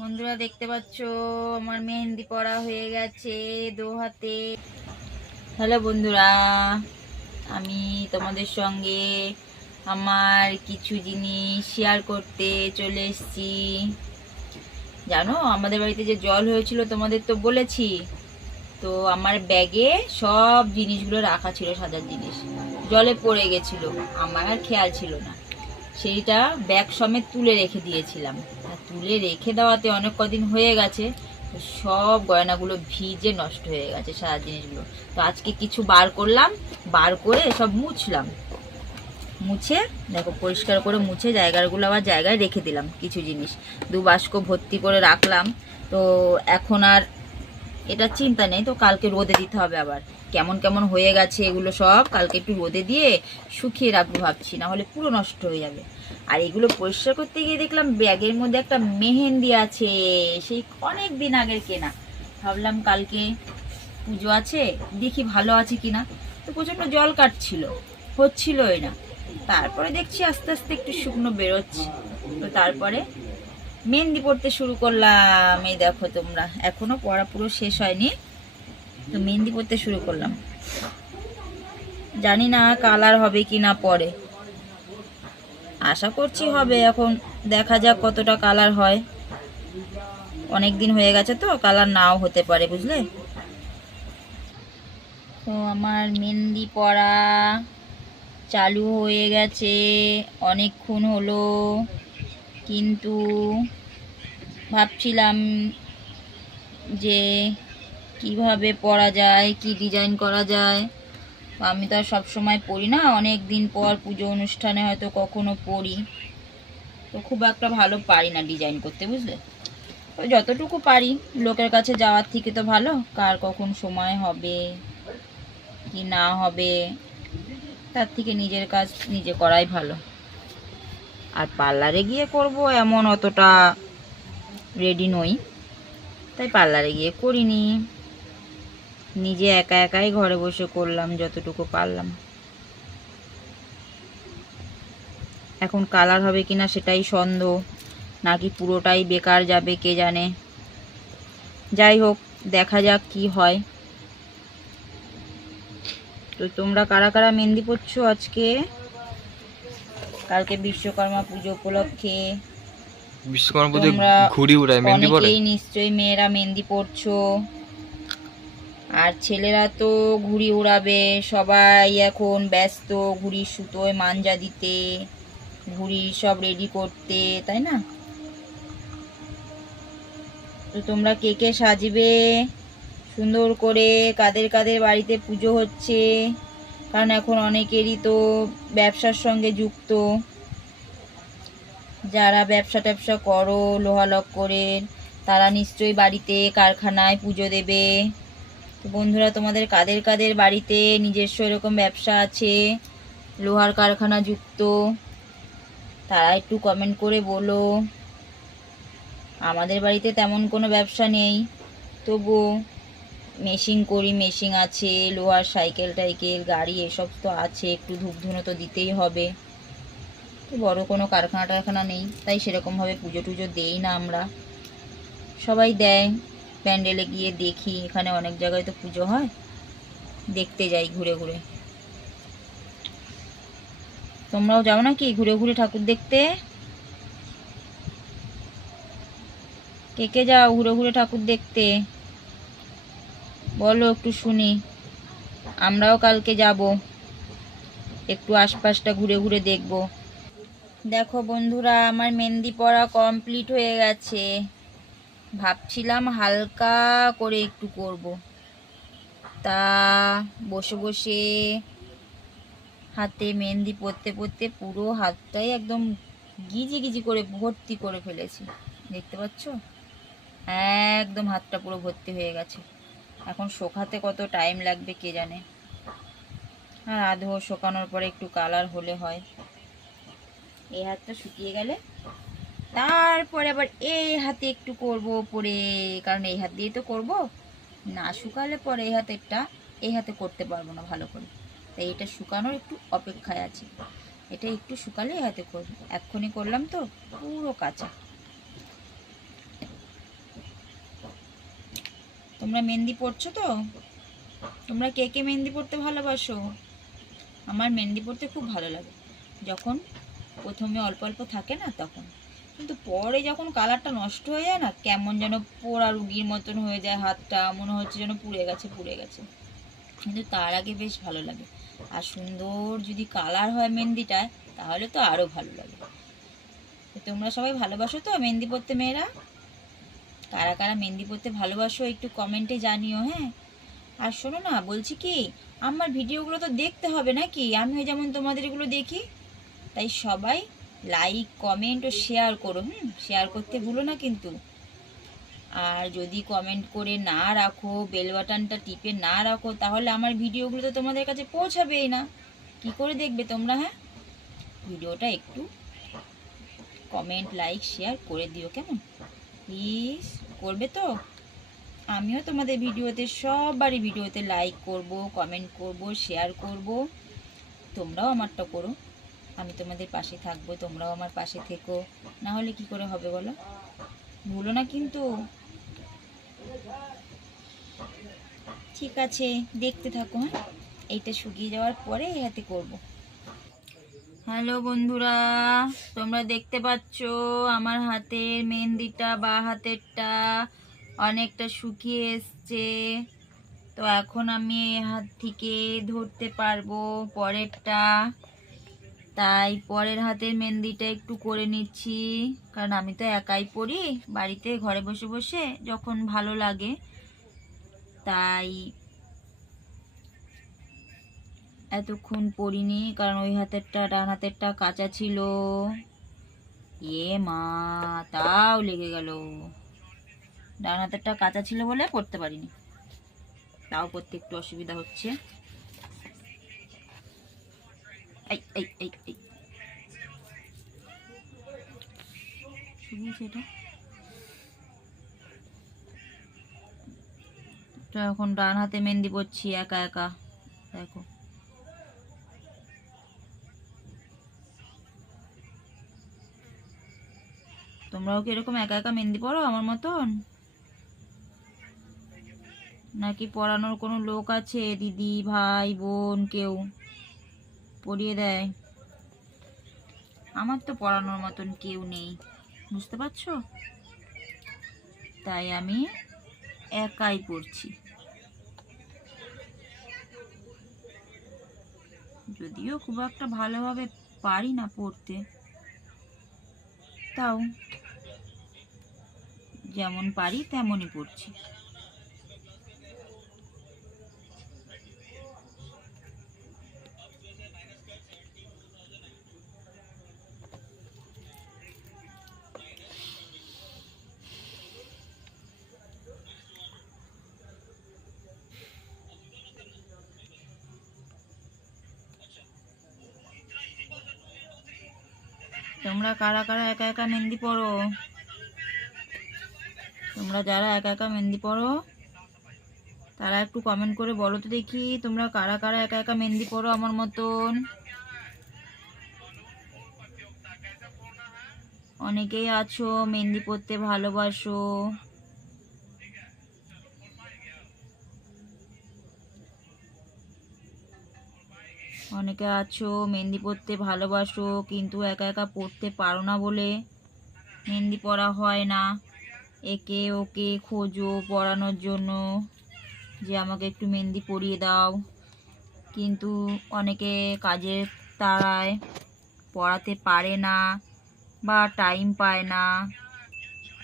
বন্ধুরা দেখতে পাচ্ছ আমার মেহেন্দি পরা হয়ে গেছে দো হাতে। হ্যালো বন্ধুরা, আমি তোমাদের সঙ্গে আমার কিছু জিনিস শেয়ার করতে চলে এসেছি। জানো আমাদের বাড়িতে যে জল হয়েছিল তোমাদের তো বলেছি, তো আমার ব্যাগে সব জিনিসগুলো রাখা ছিল, সাজার জিনিস জলে পড়ে গেছিল, আমার আর খেয়াল ছিল না। সেইটা ব্যাগ সমেত তুলে রেখে দিয়েছিলাম। আর তুলে রেখে দেওয়াতে অনেক কদিন হয়ে গেছে, তো সব গয়নাগুলো ভিজে নষ্ট হয়ে গেছে, সারা জিনিসগুলো। তো আজকে কিছু বার করলাম, বার করে সব মুছলাম, মুছে দেখো পরিষ্কার করে মুছে জায়গাগুলো আবার জায়গায় রেখে দিলাম। কিছু জিনিস দু বাস্ক ভর্তি করে রাখলাম। তো এখন আর এটা চিন্তা নেই, তো কালকে রোদে দিতে হবে। আবার কেমন কেমন হয়ে গেছে এগুলো সব কালকে একটু রোদে দিয়ে শুকিয়ে রাখবো ভাবছি, না হলে পুরো নষ্ট হয়ে যাবে। আর এগুলো পরিষ্কার করতে গিয়ে দেখলাম ব্যাগের মধ্যে একটা মেহেন্দি আছে, সেই অনেক দিন আগের কেনা। ভাবলাম কালকে পুজো আছে, দেখি ভালো আছে কিনা। তো প্রচন্ড জল কাটছিল, হচ্ছিলই না। তারপরে দেখছি আস্তে আস্তে একটু শুকনো বেরোচ্ছে। তো তারপরে মেহেন্দি পড়তে শুরু করলাম। এই দেখো তোমরা, এখনো পড়া পুরো শেষ হয়নি, তো মেহেন্দি পড়তে শুরু করলাম। জানি না কালার হবে কি না পরে, আশা করছি হবে। এখন দেখা যাক কতটা কালার হয়। অনেক দিন হয়ে গেছে তো, কালার নাও হতে পারে, বুঝলে। তো আমার মেহেন্দি পড়া চালু হয়ে গেছে, অনেকক্ষণ হলো। কিন্তু ভাবছিলাম যে কিভাবে পরা যায়, কি ডিজাইন করা যায়। আমি তো আর সবসময় পরি না, অনেক দিন পর পুজো অনুষ্ঠানে হয়তো কখনো পরি। তো খুব একটা ভালো পারি না ডিজাইন করতে, বুঝলে। তো যতটুকু পারি, লোকের কাছে যাওয়ার থেকে তো ভালো কার কখন সময় হবে কি না হবে, তার থেকে নিজের কাজ নিজে করাই ভালো। আর পার্লারে গিয়ে করব এমন অতটা রেডি নই, তাই পার্লারে গিয়ে করিনি। নিজে একা একাই ঘরে বসে করলাম যতটুকু পারলাম। এখন কালার হবে কিনা সেটাই সন্দেহ, নাকি পুরোটাই বেকার যাবে কে জানে। যাই হোক, দেখা যাক কি হয়। তো তোমরা কারা কারা মেহেন্দি পড়ছো আজকে, কালকে বিশ্বকর্মা পুজো উপলক্ষে? বিশ্বকর্মা পুজো তোমরা ঘুড়ি উড়ায় মেহেন্দি পড়ে। অনেকেই নিশ্চয়ই মেয়েরা মেহেন্দি পড়ছো, আর ছেলেরা তো ঘুড়ি উড়াবে। সবাই এখন ব্যস্ত ঘুড়ির সুতোয় মাঞ্জা দিতে, ঘুড়ি সব রেডি করতে, তাই না? তো তোমরা কে কে সাজবে সুন্দর করে, কাদের কাদের বাড়িতে পুজো হচ্ছে? কারণ এখন অনেকেরই তো ব্যবসার সঙ্গে যুক্ত, যারা ব্যবসা ট্যাবসা করো লোহা লক্করের, তারা নিশ্চয়ই বাড়িতে কারখানায় পুজো দেবে। তো বন্ধুরা, তোমাদের কাদের কাদের বাড়িতে নিজস্ব এরকম ব্যবসা আছে, লোহার কারখানা যুক্ত, তারা একটু কমেন্ট করে বলো। আমাদের বাড়িতে তেমন কোনো ব্যবসা নেই, তবু মেশিন করি, মেশিন আছে, লোহার সাইকেল টাইকেল গাড়ি এসব তো আছে, একটু ধূপ ধুনো তো দিতেই হবে। তো বড় কোনো কারখানা টারখানা নেই, তাই সেরকমভাবে পুজো টুজো দেই না আমরা। সবাই দেয়, প্যান্ডেলে গিয়ে দেখি, এখানে অনেক জায়গায় তো পুজো হয়, দেখতে যাই ঘুরে ঘুরে। তোমরাও যাও নাকি ঘুরে ঘুরে ঠাকুর দেখতে? কে কে যাও ঘুরে ঘুরে ঠাকুর দেখতে, বলো একটু শুনি। আমরাও কালকে যাব, একটু আশপাশটা ঘুরে ঘুরে দেখব। দেখো বন্ধুরা, আমার মেহেন্দি পরা কমপ্লিট হয়ে গেছে। ভাবছিলাম হালকা করে একটু করব, তা বসে বসে হাতে মেহেন্দি পরতে পরতে পুরো হাতটাই একদম গিজি গিজি করে ভর্তি করে ফেলেছি, দেখতে পাচ্ছ? একদম হাতটা পুরো ভর্তি হয়ে গেছে। এখন শুকাতে কত টাইম লাগবে কে জানে। আর আধো শুকানোর পরে একটু কালার হলে হয়। এই হাতটা শুকিয়ে গেলে তারপরে আবার এই হাতে একটু করব পরে, কারণ এই হাত দিয়ে তো করব, না শুকালে পরে এই হাতেরটা এই হাতে করতে পারবো না ভালো করে। তাই এটা শুকানোর একটু অপেক্ষায় আছে, এটা একটু শুকালে এই হাতে করবো। এক্ষুনি করলাম তো পুরো কাঁচা। তোমরা মেহেন্দি পড়ছো তো? তোমরা কে কে মেহেন্দি পড়তে ভালোবাসো? আমার মেহেন্দি পড়তে খুব ভালো লাগে, যখন প্রথমে অল্প অল্প থাকে না তখন, কিন্তু পরে যখন কালারটা নষ্ট হয়ে যায় না, কেমন যেন পোড়া রুগীর মতন হয়ে যায় হাতটা, মনে হচ্ছে যেন পুড়ে গেছে পুড়ে গেছে। কিন্তু তার আগে বেশ ভালো লাগে। আর সুন্দর যদি কালার হয় মেহেন্দিটায়, তাহলে তো আরও ভালো লাগে। তো তোমরা সবাই ভালোবাসো তো মেহেন্দি পরতে? মেয়েরা কারা কারা মেহেন্দি পরতে ভালোবাসো একটু কমেন্টে জানিও, হ্যাঁ। আর শোনো না, বলছি কি, আমার ভিডিওগুলো তো দেখতে হবে নাকি? আমিও যেমন তোমাদের এগুলো দেখি। তাই সবাই লাইক কমেন্ট ও শেয়ার করো, শেয়ার করতে ভুলো না কিন্তু। আর যদি কমেন্ট করে না রাখো, বেল বাটনটা টিপে না রাখো, তাহলে আমার ভিডিওগুলো তো তোমাদের কাছে পৌঁছাবেই না। কি করে দেখবে তোমরা? হ্যাঁ, ভিডিওটা একটু কমেন্ট লাইক শেয়ার করে দিও, কেমন? প্লিজ করবে তো? আমিও তোমাদের ভিডিওতে, সবারই ভিডিওতে লাইক করব, কমেন্ট করব, শেয়ার করব। তোমরাও আমারটা করো। আমি তোমাদের পাশে থাকবো, তোমরাও আমার পাশে থেকো। না হলে কি করে হবে বলো? ভুলো না কিন্তু। ঠিক আছে, দেখতে থাকো। হ্যাঁ, এইটা শুকিয়ে যাওয়ার পরে এই হাতে করবো। হ্যালো বন্ধুরা, তোমরা দেখতে পাচ্ছ আমার হাতের মেহেন্দিটা, বা হাতেরটা অনেকটা শুকিয়ে এসছে। তো এখন আমি এই হাত থেকে ধরতে পারবো পরেরটা। তাই পরের হাতের মেহেন্দিটা একটু করে নিচ্ছি, কারণ আমি তো একাই পড়ি বাড়িতে ঘরে বসে বসে যখন ভালো লাগে। তাই এতক্ষণ পড়িনি, কারণ ওই হাতেরটা, ডান হাতেরটা কাঁচা ছিল। এ মা, তাও লেগে গেল। ডান হাতেরটা কাঁচা ছিল বলে পড়তে পারিনি, তাও পড়তে একটু অসুবিধা হচ্ছে। এই এই এই এই শুকিয়েছে এটা। তো এখন ডান হাতে মেহেন্দি পড়ছি একা একা, দেখো। তোমরাও কি এরকম একা একা মেহেন্দি পড়ো আমার মতন, নাকি পড়ানোর কোনো লোক আছে, দিদি ভাই বোন কেউ পড়িয়ে দেয়? আমার তো পড়ানোর মতন কেউ নেই, বুঝতে পারছো? তাই আমি একাই পড়ছি। যদিও খুব একটা ভালোভাবে পারি না পড়তে, তাও যেমন পারি তেমনই পড়ছি। তোমরা কারা কারা একা একা মেহেন্দি পড়ো? তোমরা যারা একা একা মেহেন্দি পড়ো, তারা একটু কমেন্ট করে বলো তো দেখি, তোমরা কারা কারা একা একা মেহেন্দি পড়ো আমার মতন। অনেকেই আছো মেহেন্দি পড়তে ভালোবাসো। অনেকে আছো মেহেন্দি পড়তে ভালোবাসো, কিন্তু একা একা পড়তে পারো না বলে মেহেন্দি পড়া হয় না। একে ওকে খোঁজো পড়ানোর জন্য, যে আমাকে একটু মেহেন্দি পরিয়ে দাও, কিন্তু অনেকে কাজের তাড়ায় পড়াতে পারে না বা টাইম পায় না।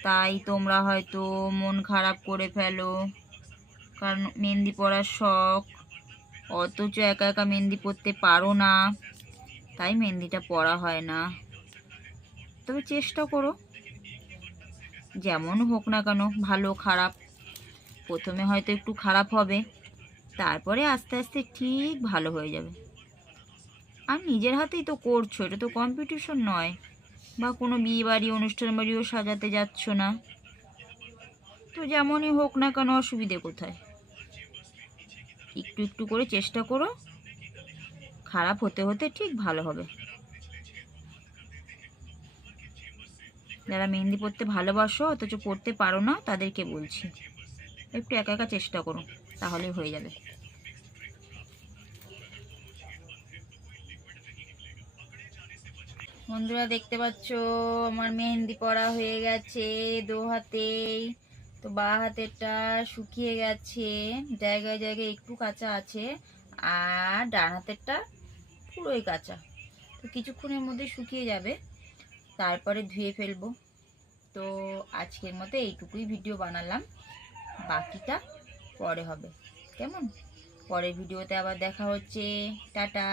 তাই তোমরা হয়তো মন খারাপ করে ফেলো, কারণ মেহেন্দি পড়ার শখ, অথচ একা একা মেহেন্দি পরতে পারো না, তাই মেহেন্দিটা পরা হয় না। তবে চেষ্টা করো, যেমন হোক না কেন, ভালো খারাপ, প্রথমে হয়তো একটু খারাপ হবে, তারপরে আস্তে আস্তে ঠিক ভালো হয়ে যাবে। আর নিজের হাতেই তো করছো, এটা তো কম্পিটিশন নয়, বা কোনো বিয়ে বাড়ি অনুষ্ঠান বাড়িও সাজাতে যাচ্ছ না। তো যেমনই হোক না কেন, অসুবিধে কোথায়? একটু একটু করে চেষ্টা করো, খারাপ হতে হতে ঠিক ভালো হবে। যারা মেহেন্দি পরতে ভালোবাসো অথচ পরতে পারো না, তাদেরকে বলছি, একটু একা একা চেষ্টা করুন, তাহলেই হয়ে যাবে। বন্ধুরা দেখতে পাচ্ছ আমার মেহেন্দি পরা হয়ে গেছে 2 হাতেই। তো বাঁ হাতেরটা শুকিয়ে গেছে, জায়গায় জায়গায় একটু কাঁচা আছে, আর ডান হাতেরটা পুরোই কাঁচা। তো কিছুক্ষণের মধ্যে শুকিয়ে যাবে, তারপরে ধুয়ে ফেলবো। তো আজকের মতো এইটুকুই ভিডিও বানালাম, বাকিটা পরে হবে। কেমন? পরের ভিডিওতে আবার দেখা হচ্ছে। টাটা।